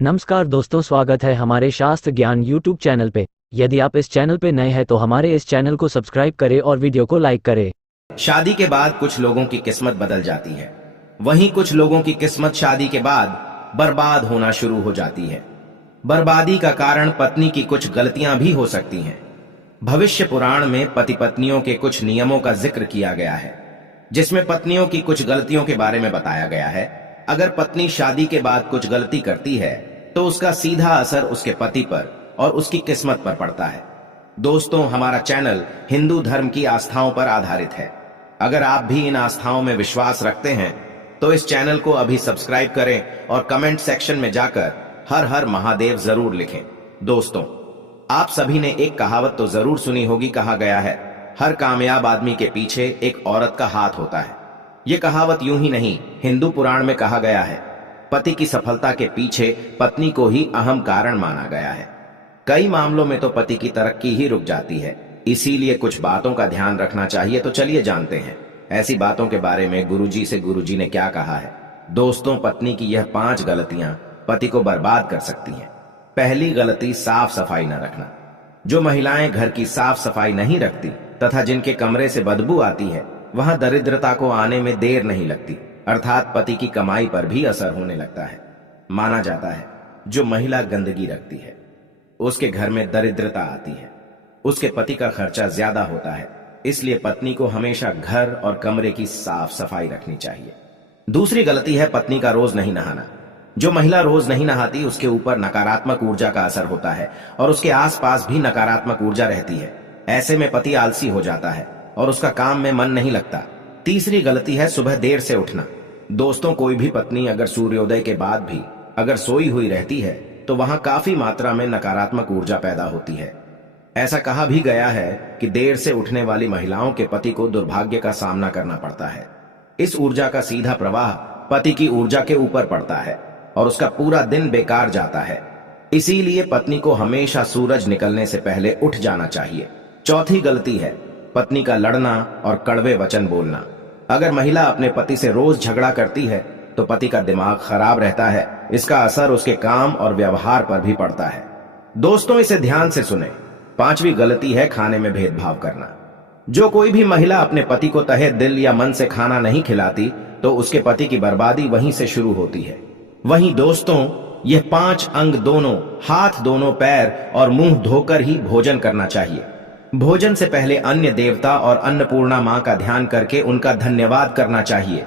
नमस्कार दोस्तों, स्वागत है हमारे शास्त्र ज्ञान यूट्यूब चैनल पे। यदि आप इस चैनल पे नए हैं तो हमारे इस चैनल को सब्सक्राइब करें और वीडियो को लाइक करें। शादी के बाद कुछ लोगों की किस्मत बदल जाती है, वहीं कुछ लोगों की किस्मत शादी के बाद बर्बाद होना शुरू हो जाती है। बर्बादी का कारण पत्नी की कुछ गलतियां भी हो सकती हैं। भविष्य पुराण में पति पत्नियों के कुछ नियमों का जिक्र किया गया है, जिसमें पत्नियों की कुछ गलतियों के बारे में बताया गया है। अगर पत्नी शादी के बाद कुछ गलती करती है तो उसका सीधा असर उसके पति पर और उसकी किस्मत पर पड़ता है। दोस्तों, हमारा चैनल हिंदू धर्म की आस्थाओं पर आधारित है। अगर आप भी इन आस्थाओं में विश्वास रखते हैं तो इस चैनल को अभी सब्सक्राइब करें और कमेंट सेक्शन में जाकर हर हर महादेव जरूर लिखें। दोस्तों, आप सभी ने एक कहावत तो जरूर सुनी होगी। कहा गया है, हर कामयाब आदमी के पीछे एक औरत का हाथ होता है। ये कहावत यूं ही नहीं, हिंदू पुराण में कहा गया है, पति की सफलता के पीछे पत्नी को ही अहम कारण माना गया है। कई मामलों में तो पति की तरक्की ही रुक जाती है, इसीलिए कुछ बातों का ध्यान रखना चाहिए। तो चलिए जानते हैं ऐसी बातों के बारे में गुरुजी से गुरुजी ने क्या कहा है। दोस्तों, पत्नी की यह 5 गलतियां पति को बर्बाद कर सकती हैं। पहली गलती, साफ सफाई न रखना। जो महिलाएं घर की साफ सफाई नहीं रखती तथा जिनके कमरे से बदबू आती है, वहां दरिद्रता को आने में देर नहीं लगती, अर्थात पति की कमाई पर भी असर होने लगता है। माना जाता है जो महिला गंदगी रखती है उसके घर में दरिद्रता आती है, उसके पति का खर्चा ज्यादा होता है। इसलिए पत्नी को हमेशा घर और कमरे की साफ सफाई रखनी चाहिए। दूसरी गलती है पत्नी का रोज नहीं नहाना। जो महिला रोज नहीं नहाती उसके ऊपर नकारात्मक ऊर्जा का असर होता है और उसके आसपास भी नकारात्मक ऊर्जा रहती है। ऐसे में पति आलसी हो जाता है और उसका काम में मन नहीं लगता। तीसरी गलती है सुबह देर से उठना। दोस्तों, कोई भी पत्नी अगर सूर्योदय के बाद भी अगर सोई हुई रहती है तो वहां काफी मात्रा में नकारात्मक ऊर्जा पैदा होती है। ऐसा कहा भी गया है कि देर से उठने वाली महिलाओं के पति को दुर्भाग्य का सामना करना पड़ता है। इस ऊर्जा का सीधा प्रवाह पति की ऊर्जा के ऊपर पड़ता है और उसका पूरा दिन बेकार जाता है। इसीलिए पत्नी को हमेशा सूरज निकलने से पहले उठ जाना चाहिए। चौथी गलती है पत्नी का लड़ना और कड़वे वचन बोलना। अगर महिला अपने पति से रोज झगड़ा करती है तो पति का दिमाग खराब रहता है। इसका असर उसके काम और व्यवहार पर भी पड़ता है। दोस्तों, इसे ध्यान से सुने। 5वीं गलती है खाने में भेदभाव करना। जो कोई भी महिला अपने पति को तहे दिल या मन से खाना नहीं खिलाती तो उसके पति की बर्बादी वहीं से शुरू होती है। वहीं दोस्तों, यह 5 अंग दोनों, हाथ दोनों, पैर और मुंह धोकर ही भोजन करना चाहिए। भोजन से पहले अन्य देवता और अन्नपूर्णा मां का ध्यान करके उनका धन्यवाद करना चाहिए।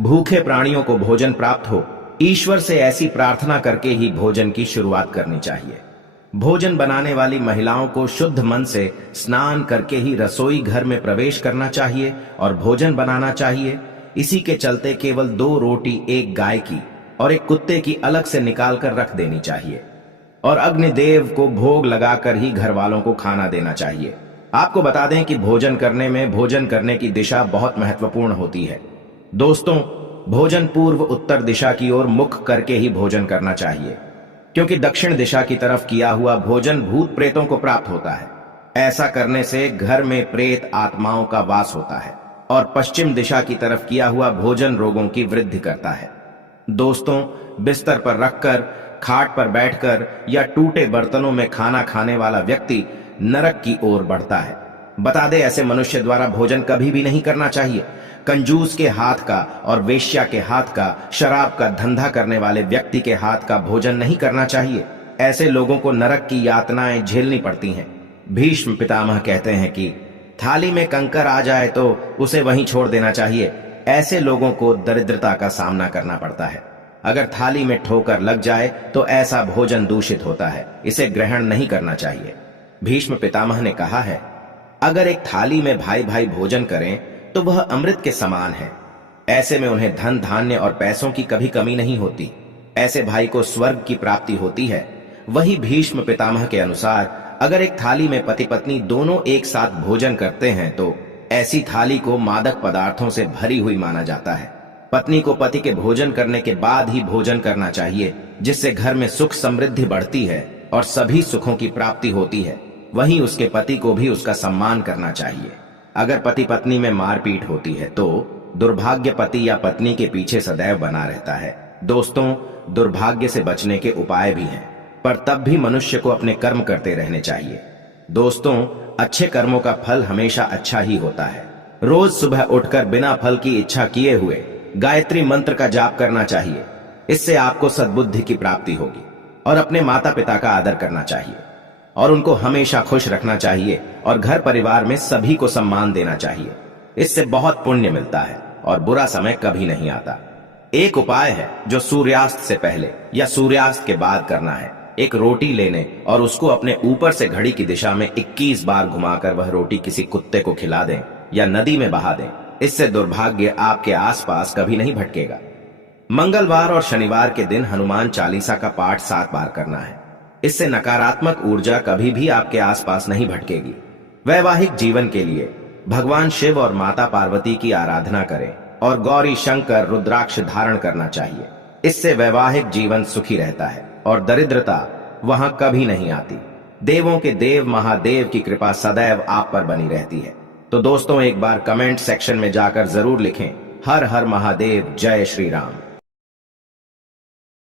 भूखे प्राणियों को भोजन प्राप्त हो, ईश्वर से ऐसी प्रार्थना करके ही भोजन की शुरुआत करनी चाहिए। भोजन बनाने वाली महिलाओं को शुद्ध मन से स्नान करके ही रसोई घर में प्रवेश करना चाहिए और भोजन बनाना चाहिए। इसी के चलते केवल 2 रोटी एक गाय की और एक कुत्ते की अलग से निकाल कर रख देनी चाहिए और अग्निदेव को भोग लगाकर ही घर वालों को खाना देना चाहिए। आपको बता दें कि भोजन करने में भोजन करने की दिशा बहुत महत्वपूर्ण होती है। दोस्तों, भोजन पूर्व उत्तर दिशा की ओर मुख करके ही भोजन करना चाहिए, क्योंकि दक्षिण दिशा की तरफ किया हुआ भोजन भूत प्रेतों को प्राप्त होता है। ऐसा करने से घर में प्रेत आत्माओं का वास होता है और पश्चिम दिशा की तरफ किया हुआ भोजन रोगों की वृद्धि करता है। दोस्तों, बिस्तर पर रखकर, खाट पर बैठकर या टूटे बर्तनों में खाना खाने वाला व्यक्ति नरक की ओर बढ़ता है। बता दे, ऐसे मनुष्य द्वारा भोजन कभी भी नहीं करना चाहिए। कंजूस के हाथ का और वेश्या के हाथ का, शराब का धंधा करने वाले व्यक्ति के हाथ का भोजन नहीं करना चाहिए। ऐसे लोगों को नरक की यातनाएं झेलनी पड़ती हैं। भीष्म पितामह कहते हैं कि थाली में कंकर आ जाए तो उसे वहीं छोड़ देना चाहिए। ऐसे लोगों को दरिद्रता का सामना करना पड़ता है। अगर थाली में ठोकर लग जाए तो ऐसा भोजन दूषित होता है, इसे ग्रहण नहीं करना चाहिए। भीष्म पितामह ने कहा है, अगर एक थाली में भाई भाई भोजन करें तो वह अमृत के समान है। ऐसे में उन्हें धन धान्य और पैसों की कभी कमी नहीं होती। ऐसे भाई को स्वर्ग की प्राप्ति होती है। वही भीष्म पितामह के अनुसार अगर एक थाली में पति पत्नी दोनों एक साथ भोजन करते हैं तो ऐसी थाली को मादक पदार्थों से भरी हुई माना जाता है। पत्नी को पति के भोजन करने के बाद ही भोजन करना चाहिए, जिससे घर में सुख समृद्धि बढ़ती है और सभी सुखों की प्राप्ति होती है। वहीं उसके पति को भी उसका सम्मान करना चाहिए। अगर पति पत्नी में मारपीट होती है तो दुर्भाग्य पति या पत्नी के पीछे सदैव बना रहता है। दोस्तों, दुर्भाग्य से बचने के उपाय भी हैं, पर तब भी मनुष्य को अपने कर्म करते रहने चाहिए। दोस्तों, अच्छे कर्मों का फल हमेशा अच्छा ही होता है। रोज सुबह उठकर बिना फल की इच्छा किए हुए गायत्री मंत्र का जाप करना चाहिए। इससे आपको सद्बुद्धि की प्राप्ति होगी। और अपने माता पिता का आदर करना चाहिए और उनको हमेशा खुश रखना चाहिए और घर परिवार में सभी को सम्मान देना चाहिए। इससे बहुत पुण्य मिलता है और बुरा समय कभी नहीं आता। एक उपाय है जो सूर्यास्त से पहले या सूर्यास्त के बाद करना है। एक रोटी लेने और उसको अपने ऊपर से घड़ी की दिशा में 21 बार घुमाकर वह रोटी किसी कुत्ते को खिला दें या नदी में बहा दें। इससे दुर्भाग्य आपके आसपास कभी नहीं भटकेगा। मंगलवार और शनिवार के दिन हनुमान चालीसा का पाठ 7 बार करना है। इससे नकारात्मक ऊर्जा कभी भी आपके आसपास नहीं भटकेगी। वैवाहिक जीवन के लिए भगवान शिव और माता पार्वती की आराधना करें और गौरी शंकर रुद्राक्ष धारण करना चाहिए। इससे वैवाहिक जीवन सुखी रहता है और दरिद्रता वहां कभी नहीं आती। देवों के देव महादेव की कृपा सदैव आप पर बनी रहती है। तो दोस्तों, एक बार कमेंट सेक्शन में जाकर जरूर लिखें, हर हर महादेव, जय श्री राम।